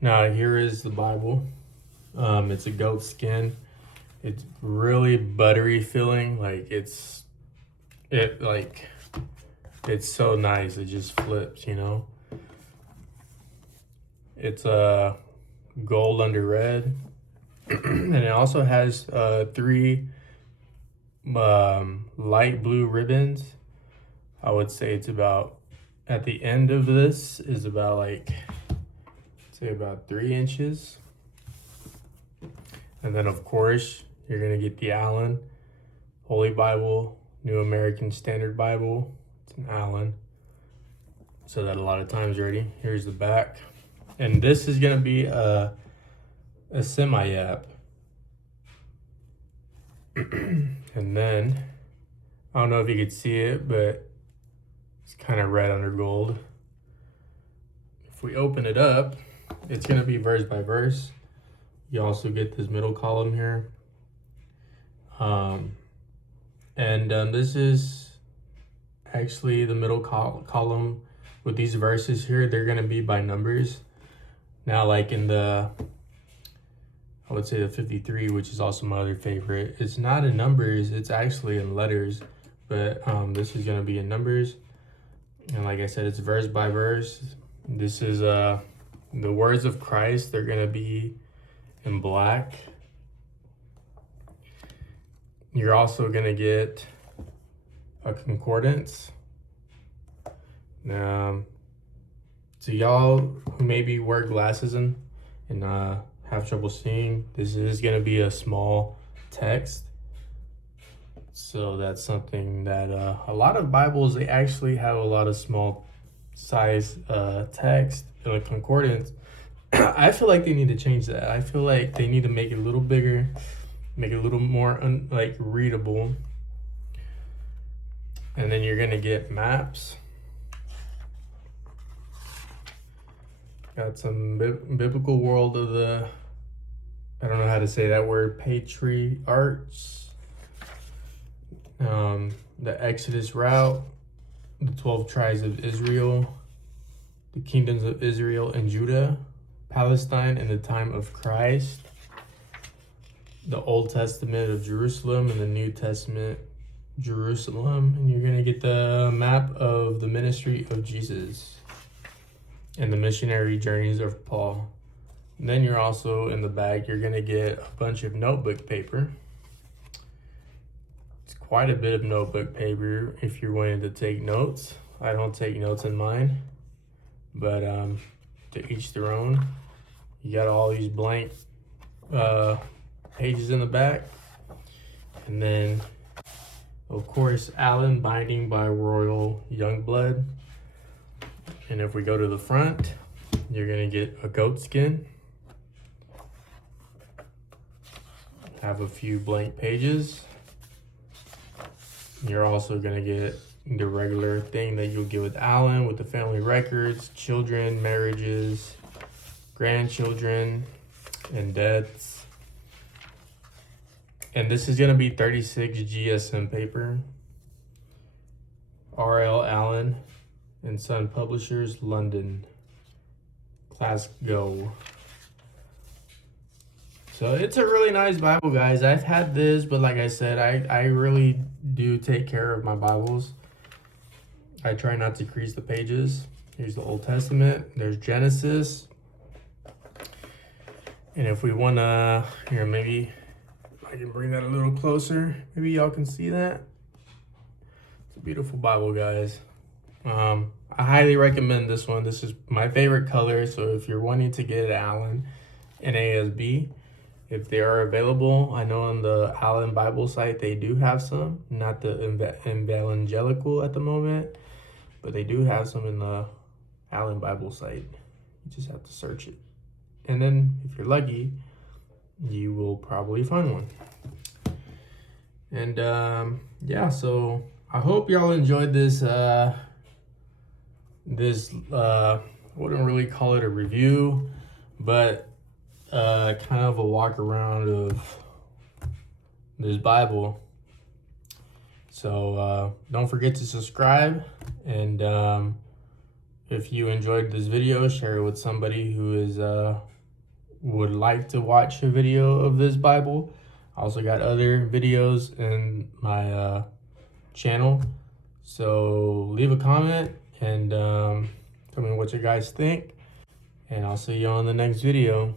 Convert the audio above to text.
Now here is the Bible. It's a goat skin. It's really buttery feeling. It's so nice. It just flips, you know. It's gold under red, and it also has three light blue ribbons. I would say it's about at the end of this is about say about 3 inches. And then of course you're gonna get the Allan Holy Bible, New American Standard Bible. It's an Allan. So that a lot of times already. Here's the back. And this is gonna be a semi-yapp. And then I don't know if you could see it, but it's kind of red under gold. If we open it up, it's gonna be verse by verse. You also get this middle column here. This is actually the middle column with these verses here. They're gonna be by numbers. Now, like in I would say the 53, which is also my other favorite. It's not in numbers, it's actually in letters, but this is gonna be in numbers. And like I said, it's verse by verse. This is the words of Christ. They're gonna be in black. You're also gonna get a concordance. So y'all who maybe wear glasses and have trouble seeing, this is gonna be a small text. So that's something that a lot of Bibles, they actually have a lot of small size text in a concordance. I feel like they need to change that. I feel like they need to make it a little bigger, make it a little more readable. And then you're gonna get maps. Got some biblical world of the, I don't know how to say that word, patriarchs. The Exodus route, the 12 tribes of Israel, the kingdoms of Israel and Judah, Palestine in the time of Christ, the Old Testament of Jerusalem and the New Testament Jerusalem. And you're gonna get the map of the ministry of Jesus and the missionary journeys of Paul. And then you're also in the bag, you're gonna get a bunch of notebook paper. It's quite a bit of notebook paper if you're wanting to take notes. I don't take notes in mine, but to each their own. You got all these blank pages in the back. And then, of course, Allan binding by Royal Jongbloed. And if we go to the front, you're gonna get a goat skin. Have a few blank pages. You're also gonna get the regular thing that you'll get with Allan, with the family records, children, marriages, grandchildren, and deaths. And this is gonna be 36 GSM paper. R.L. Allan and Son Publishers, London. Class Go. So it's a really nice Bible, guys. I've had this, but like I said, I really do take care of my Bibles. I try not to crease the pages. Here's the Old Testament. There's Genesis. And if we wanna, here, maybe I can bring that a little closer. Maybe y'all can see that. It's a beautiful Bible, guys. I highly recommend this one. This is my favorite color. So if you're wanting to get Allan NASB, if they are available, I know on the Allan Bible site, they do have some, not the evangelical at the moment, but they do have some in the Allan Bible site. You just have to search it. And then if you're lucky, you will probably find one. And yeah, so I hope y'all enjoyed this, I wouldn't really call it a review, but kind of a walk around of this Bible. So don't forget to subscribe, and if you enjoyed this video, share it with somebody who is would like to watch a video of this Bible. I also got other videos in my channel, so leave a comment and tell me what you guys think, and I'll see you on the next video.